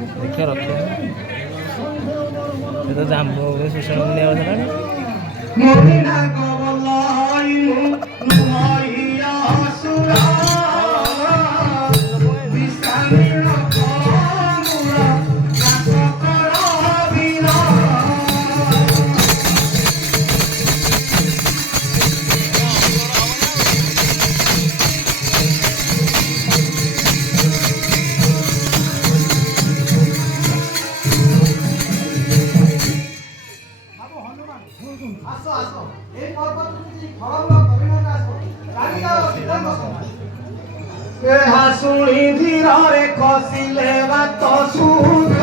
ଦେଖିବା ରଖିବା ସେ ତ ଜାମ୍ବୁ ଶୋଷଣ ମୁଲିଆ শুনি ধীরে খসিলে বাত সুত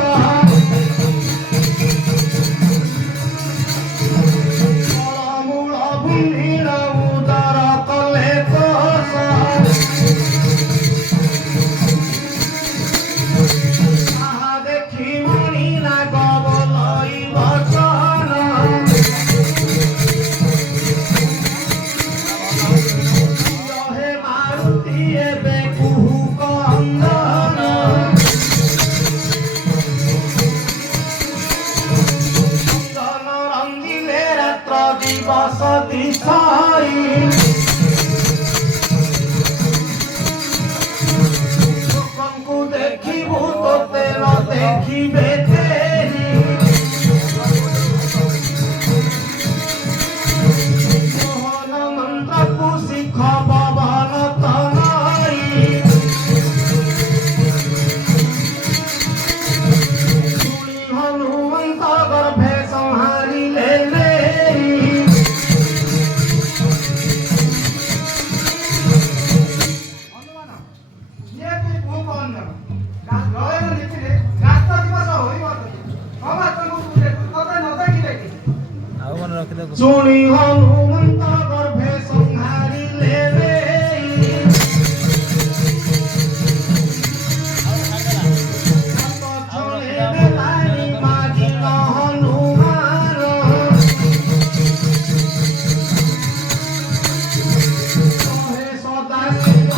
মূল বুন্ধির উদর তলে কোষ দেখি মণি না গবলই বচন হে মারুতি এবে কুহু কন্দন চন্দন রঞ্জিলে রাত্র দিবস দিশাই ଲୋକଙ୍କୁ ଦେଖିବୁ ତୋତେ ନ ଦେଖିବେ କେହି ମୋହନ ମନ୍ତ୍ରକୁ ଶିଖ ପବନ ତନଇ ଶୁଣି ହନୁମନ୍ତ ଗର୍ଭେ ସଂହାରିଲେ ନେଇ ଆଉ ମନେ ରଖିଦେବୁ ଶୁଣି ହନୁମନ୍ତ ଗର୍ଭେ ସଂହାରିଲେ ନେଇ ପଛରେ ଦେଲାନି ମାଗିଲ ହନୁମାନ କହେ ସଦା ଶିବ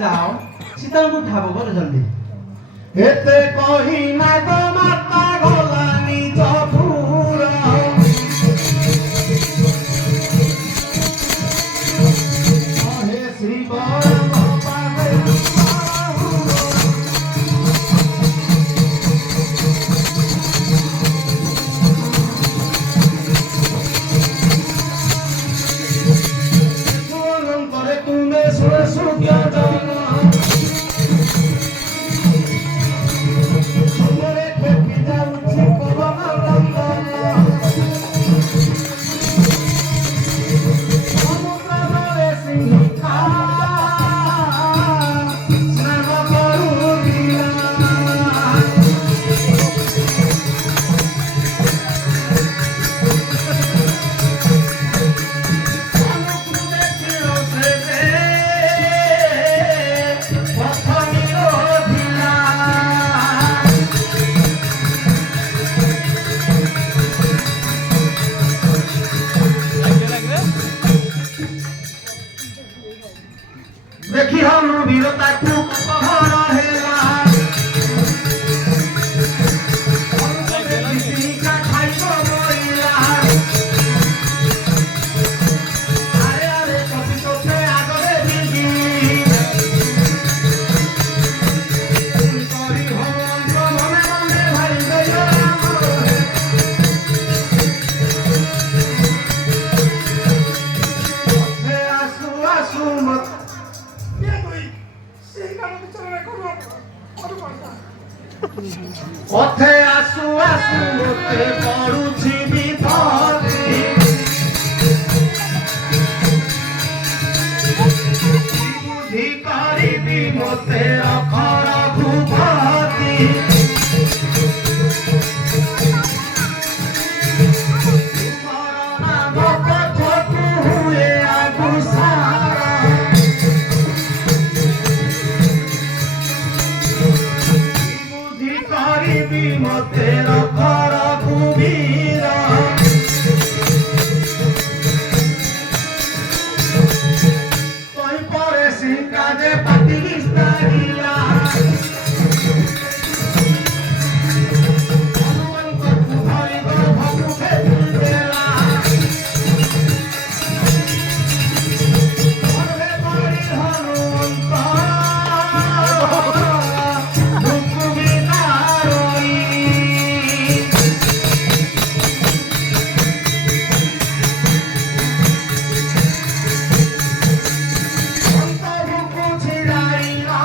যাও সীতারামপুর খাবো বলো জলদি এতে কহি না গো মাতা গলা নিজ পুর হে শিব করে তুমি সুযোগ্য জন দেখি হল বীরতা খুব কহর হেলা খাইব মরিলা আরে আরে কপি তোতে আগরে দিদি করি হন মনে মনে ভাই গয়া আসু আসু মত পথে আসু আসু মতে পড়ুছি বিপদে বুদ্ধি করিবি মতে অখর ভূপতি তুমর নাম পথকু হুয়ে আগুসার বুদ্ধি করিবি মতে অখর কুবীর কই পরে সিংকাজে পাতি বিস্তারিলা হনুমন্ত ধরি গর্ভমু ফেলিদেলা হরে পরি হনুমন্ত দুঃখ বিদারই অন্তর্ভুক্ত ছিড়াইলা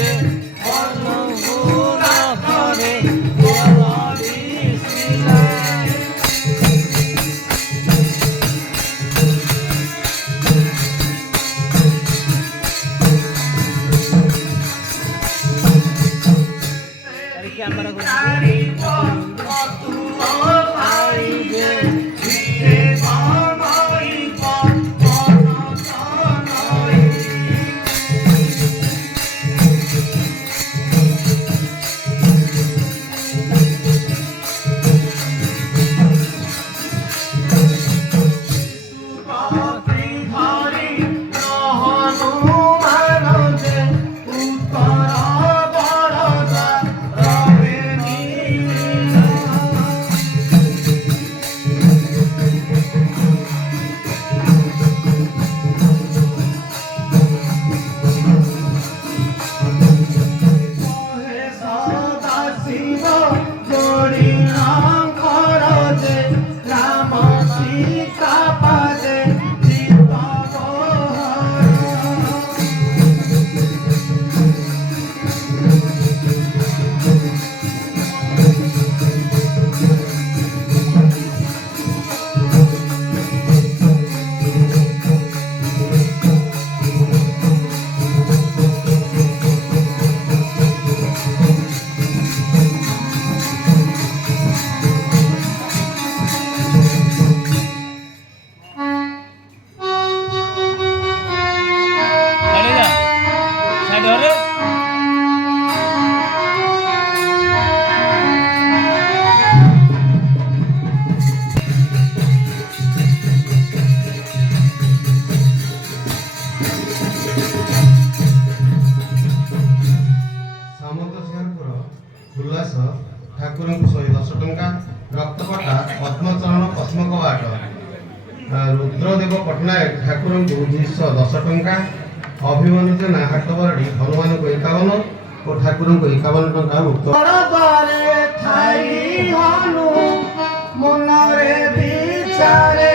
যে অনুগুণ করে বলিছিলেন। কি আমরা उल्लास ठाकुर शहे 10 टंका रक्तपटा पद्मचरण पद्मकवाट रुद्रदेव पट्टनायक ठाकुर को 10 टंका अभिमन्यु जेना हाटबरडी हनुमान को 51 और ठाकुर को 51 टंका मुक्त मनरे विचारे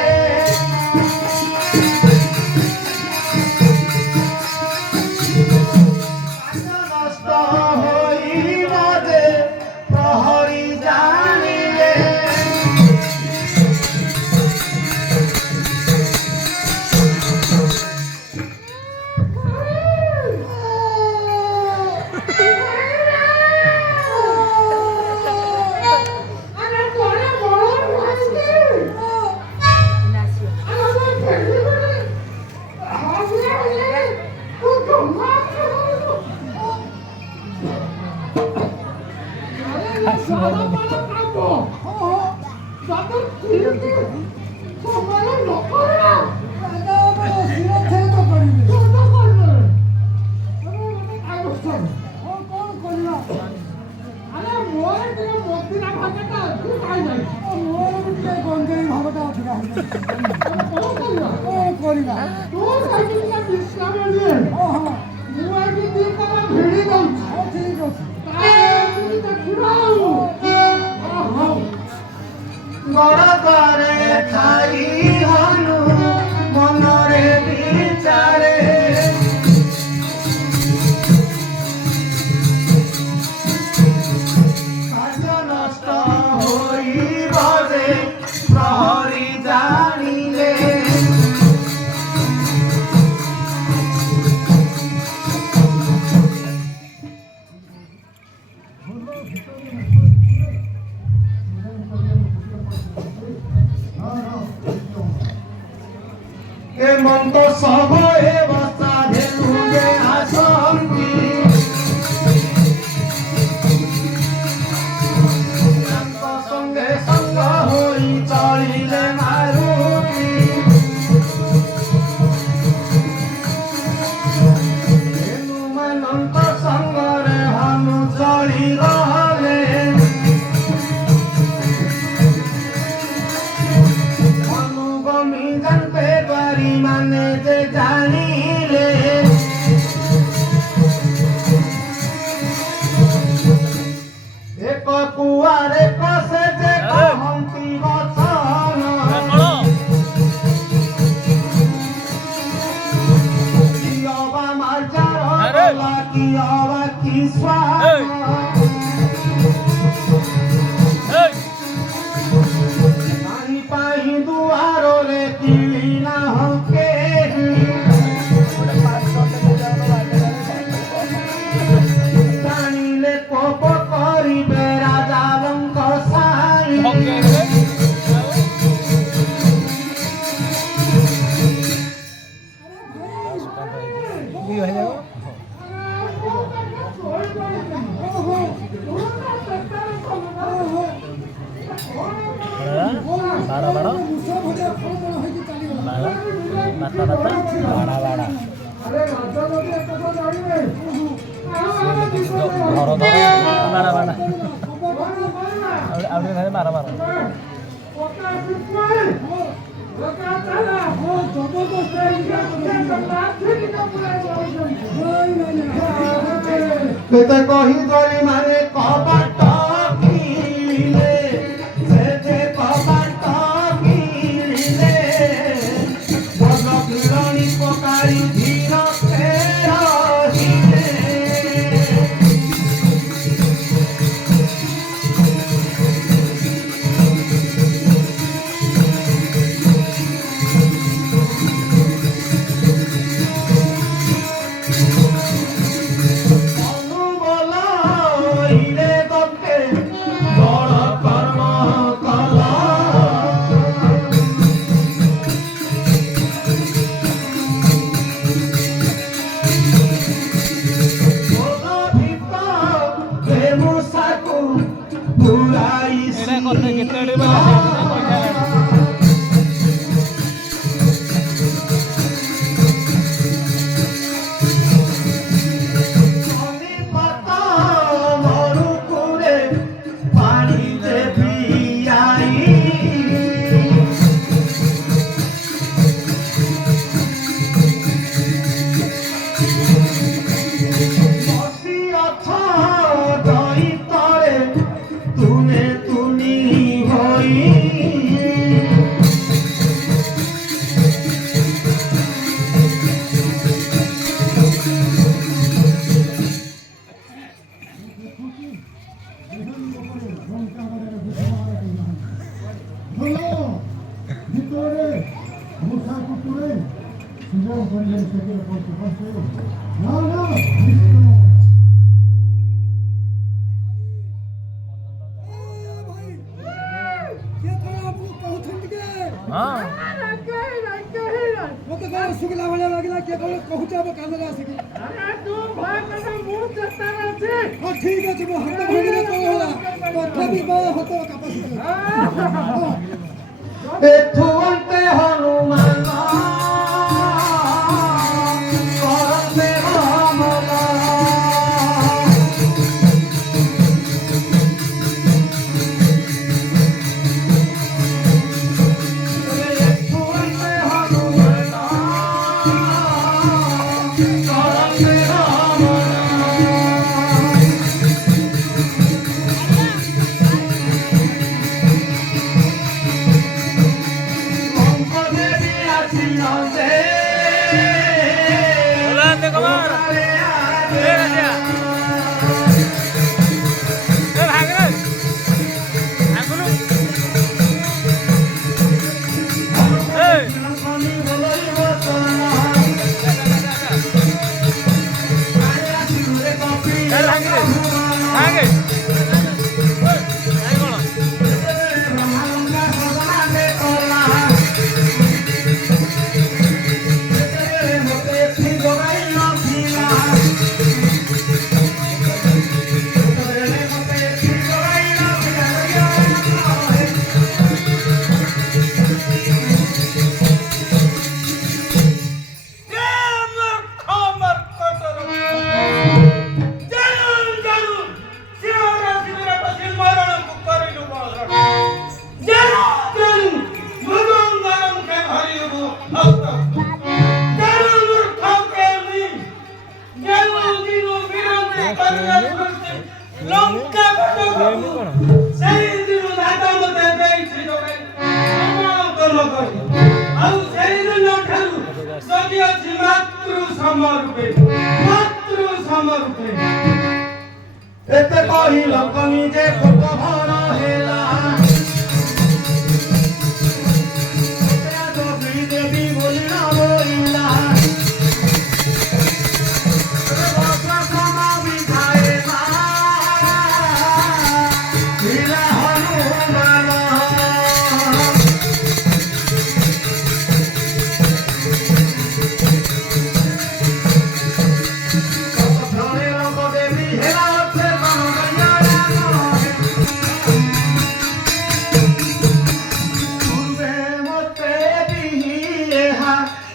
हेमंत समय बसा धेनुगे आसंती संगे संग होई चलिले मारुति हेनुमानंत संगरे हनु चली रहले अनुगमी जानते माने जे जानी କି ସ୍ୱାଦ ପାଣି ପାଇଁ ଦୁଆରରେ କିଳିଲା ହକେ ଜାଣିଲେ କୋପ କରିବେ ରାଜାଙ୍କ ସାଇ ବାଡ଼ ବାଡ଼ ବାତା ବାତା ବାଡ଼ା ବାଡ଼ା ଧର ଧର ବାଡ଼ା ବାଡ଼ା ଆଉ ଟିକେ ମାର ମାର କେତେ କହି ଧରି ମାନେ କବାଟ କିଳିଲେ ସେ ଯେ କବାଟ କିଳିଲେ ଭଲ କିଳଣି ପକାଇ ଧୀର ରହିଲେ मत कौन सुगला वाला लगला के कौन कहूचा अब कान लगा सकी अरे तू भय कना मुंह चेष्टा আছে हां ठीक আছে मो हाथ भगिले को होला तथापि मो हाथ कापस एथु अंते हनुमान करते हमला मातृ समर्पे एते कहिल कमी जे कोट भर हेला देवी बोली ना बोलिला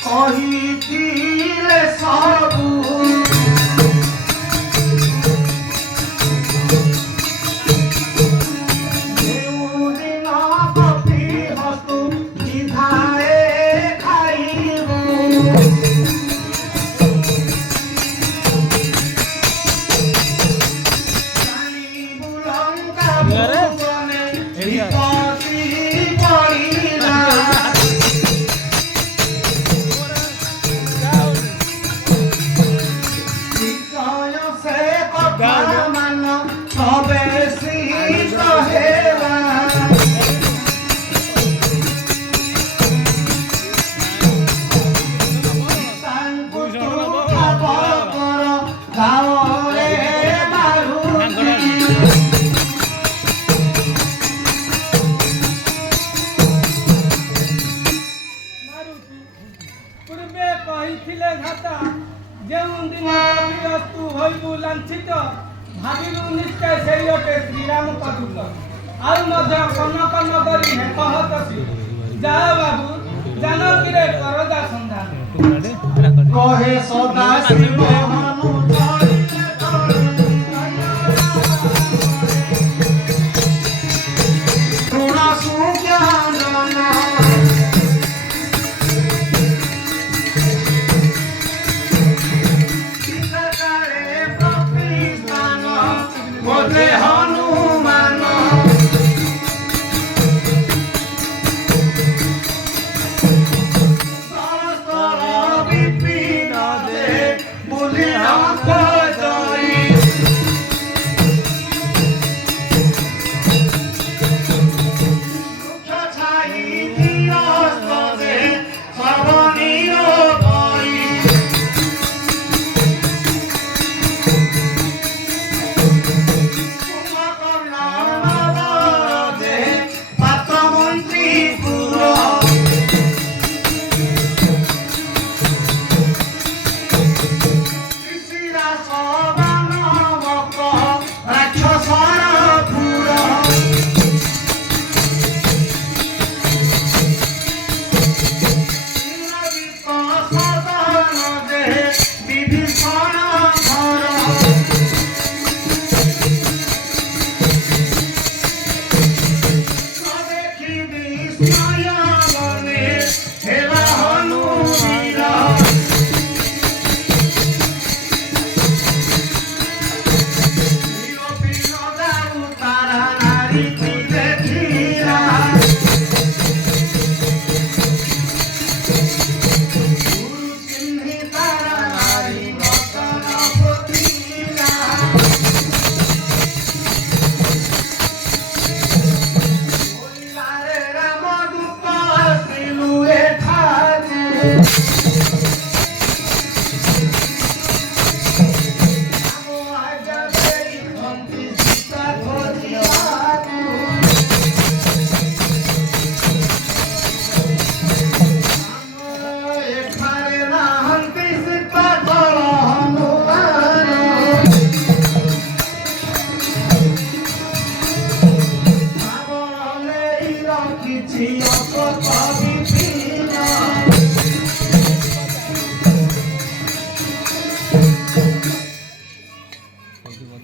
कहिथिले सबु पूर्वे कहिथिले घाता ଯେଉଁ ଦିନ କବିରସ୍ତୁ ହୋଇବୁ ଲାଞ୍ଛିତ ଭାବିଲୁ ନିଶ୍ଚୟ ସେଇ ଅଟେ ଶ୍ରୀରାମ ପାଦୁକ ଆଉ ମଧ୍ୟ କନକ ନଗରୀ କହତସି ଯାଅ ବାବୁ ଜାନକୀରେ କରଦା ସନ୍ଧାନ कहे सदा शिव हनु हनुमान विपिन दे बोली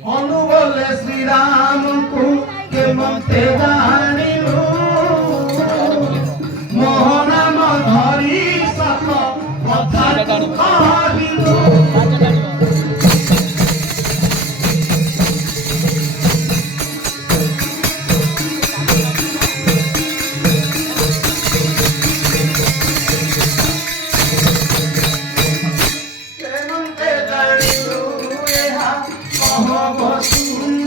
अनुबले श्री राम को के मते जानिलु मोहनाम धरी सत कथा कहबिलु के मते जानिलु एहा कह बसु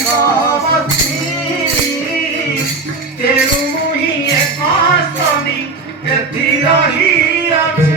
ଭକ୍ତି ତେଣୁ ହିଁ ଏକ ସ୍ତନୀ ଏଥି ରହିଅଛି।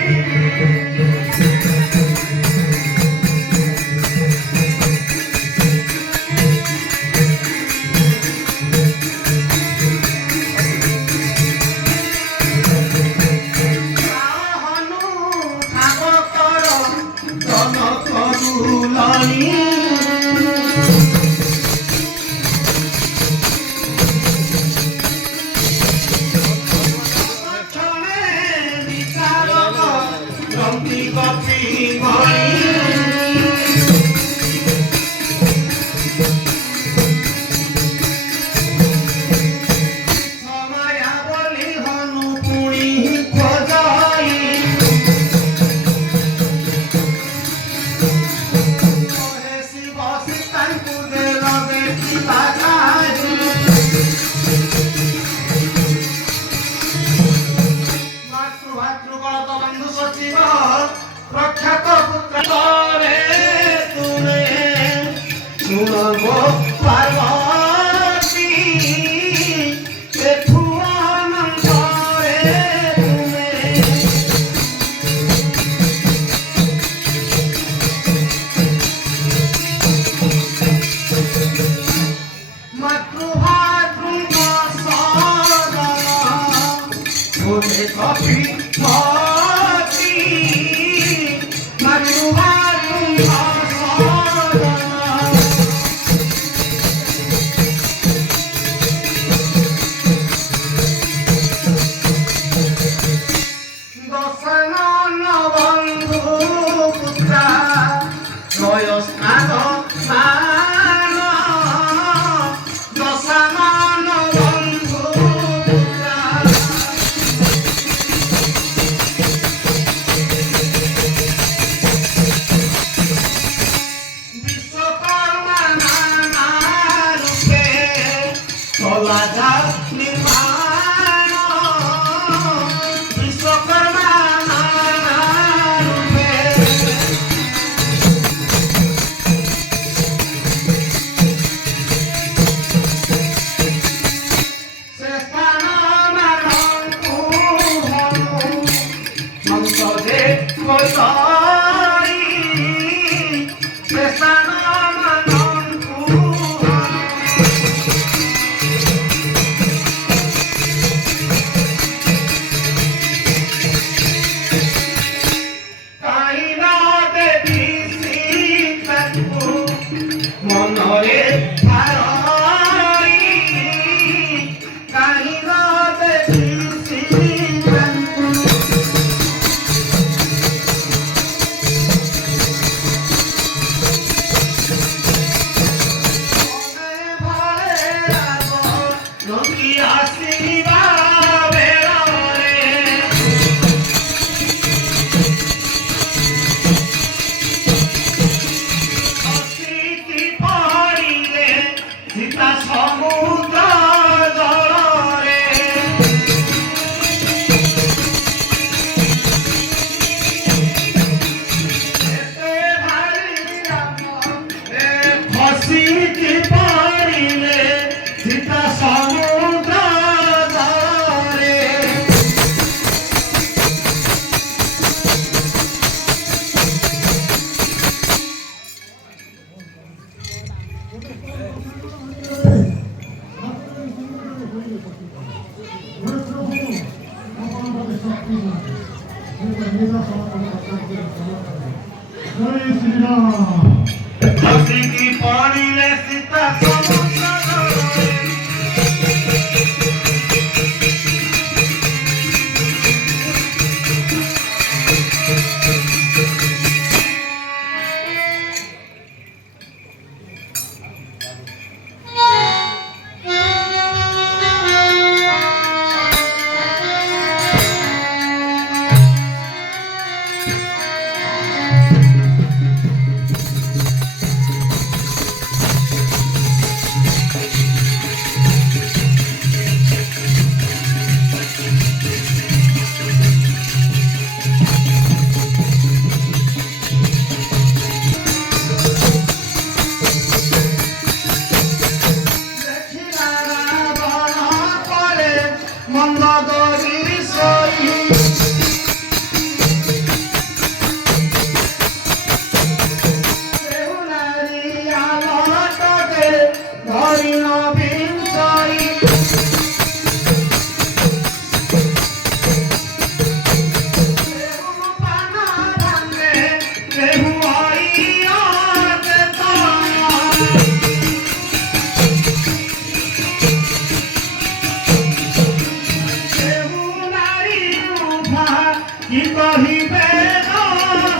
मुखा कि कहिबे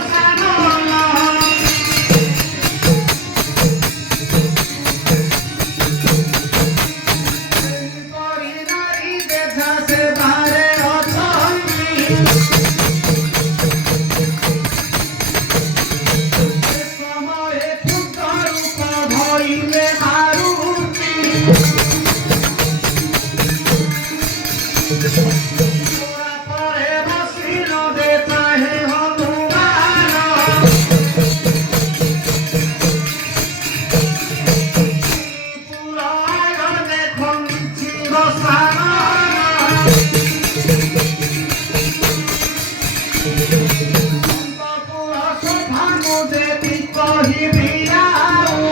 सानला करी नारी देखा से बारे अछंती समय क्षुद्र रूप धइले मारुति तोरा परे मसीन देता है हनुमान पुराण देखो चिरसाना पुरुष भानु देवी कहिबी आऊ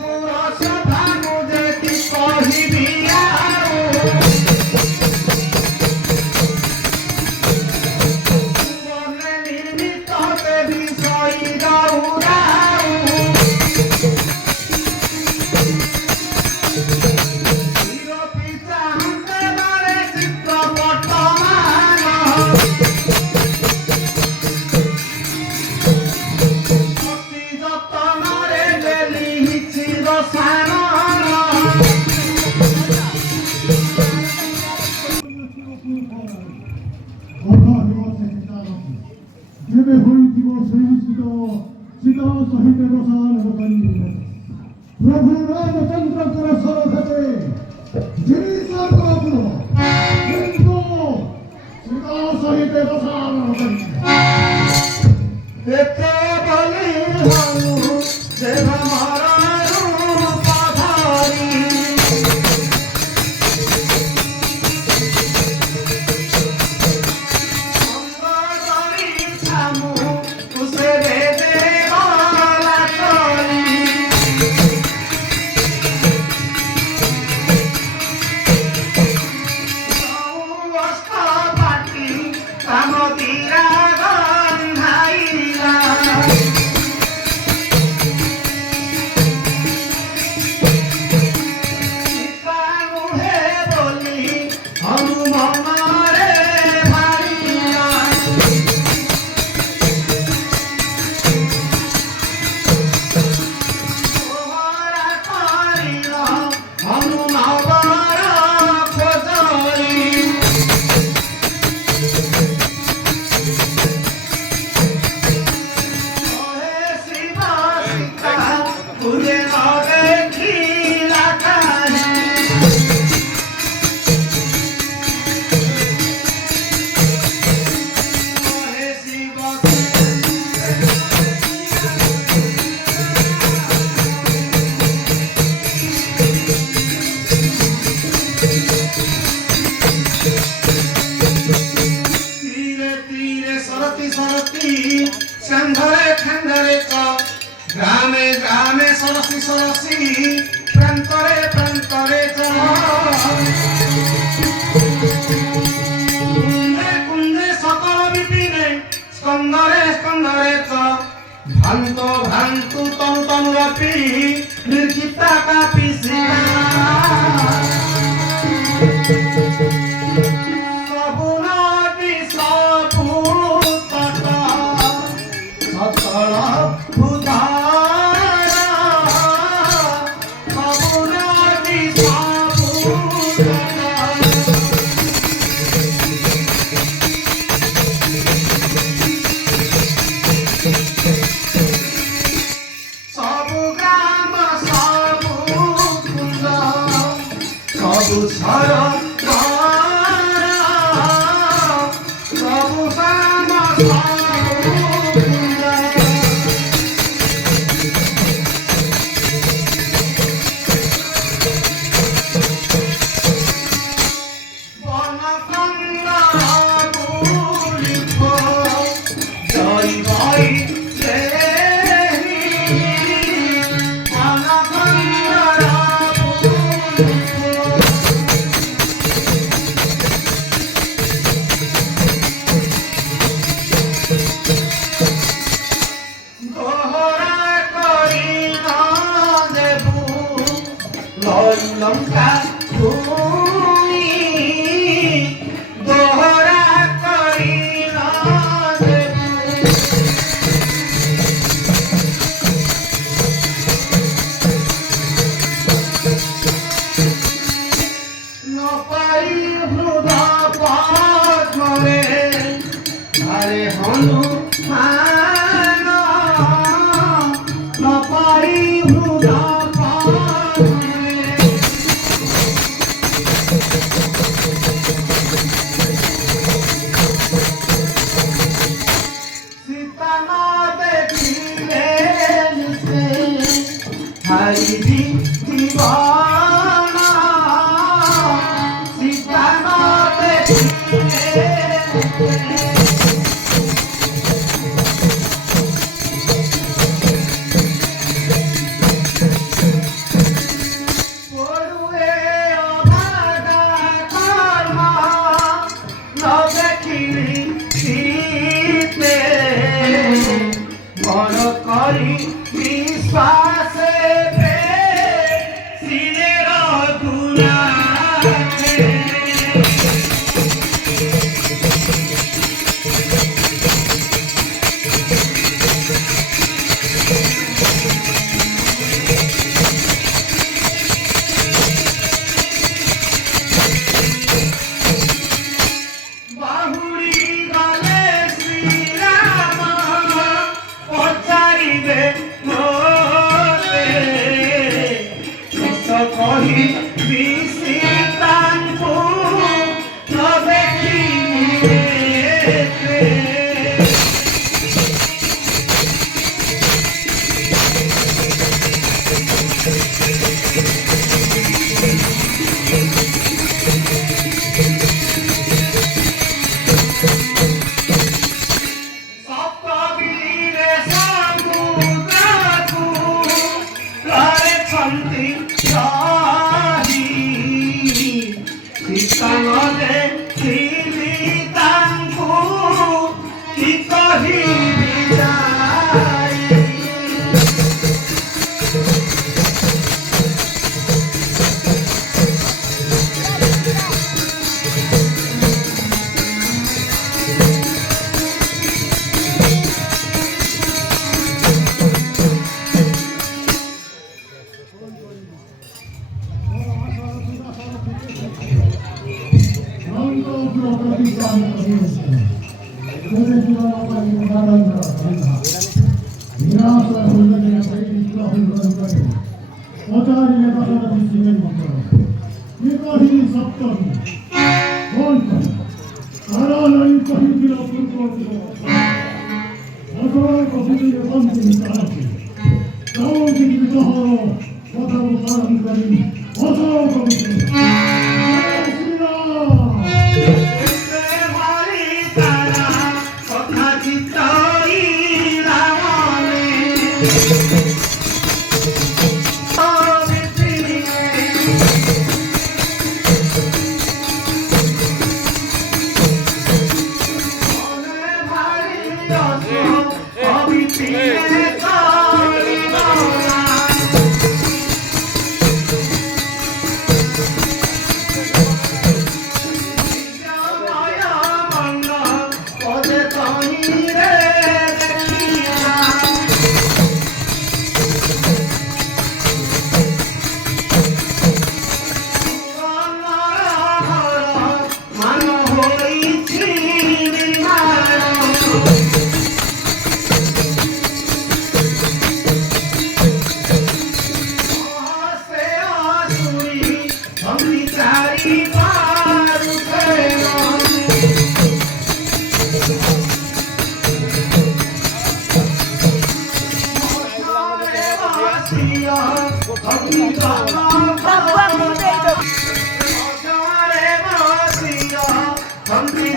पुरुष भानु देवी कहिबी आऊ बने निमित्त देवी सई गौराऊ हिरो पिता हंते बारे चित्रपटमान भक्ति যতনরে বেলিছি রসায়ন যেবে হইতিব সেই সীতা সহিত রসায়ন করি প্রভু রামচন্দ্র সরভেতে যিনি সর্বগুণ কিন্তু সীতা সহিত রসায়ন করি এতে বলি হনু দেব মরণু পাধারি অঙ্গরি ছামু উসে বেদে গলা চলি অস্ত পাটি কামতিরা গন্ধাইলা হে বলি হনুমানে ভারিয়া ওরা করিল হনুমাবার খোঁজরি ওহে শিব সীতা তুলে দেখিলা কাহি ওহে শিব তীরে তীরে সরতি সরতি সান্ধরে খান্ধরে চ গ্রামে গ্রামে সরসি সরসি প্রান্তরে প্রান্তরে চ কুন্দে কুন্দে সকল বিপিনে স্কন্দরে স্কন্দরে চ ভ্রান্ত ভ্রান্তু তনু তনুরপি নির্জিতা কাপি সবুনাদি সপুতট সতল ভূধারা সবুনাদি সপুতট সবু গ্রাম সবু কুঞ্জ সবু সর সবু শ্যাম সবু কুঞ্জ বনকন্দ বুলিব জয় জয় দেহি বনকন্দ বুলিব पाई हृदा पद्मरे हरे हनुमान न पाई हृदा पद्मरे सीता न देखिले हरि दीवाना सीता न देखिले पड़ुए अभागा कर्म न देखिली सीते बड़ करी विश्वास सिरे रघुनाथे बाहुरी गले श्रीराम पचारिबे मोते कही विसीतांकु न देखिले सप्तवीरे समुद्रकु लरेछन्ति राही सीता न देखिली तांकु कि कहिबि जाई Hungry,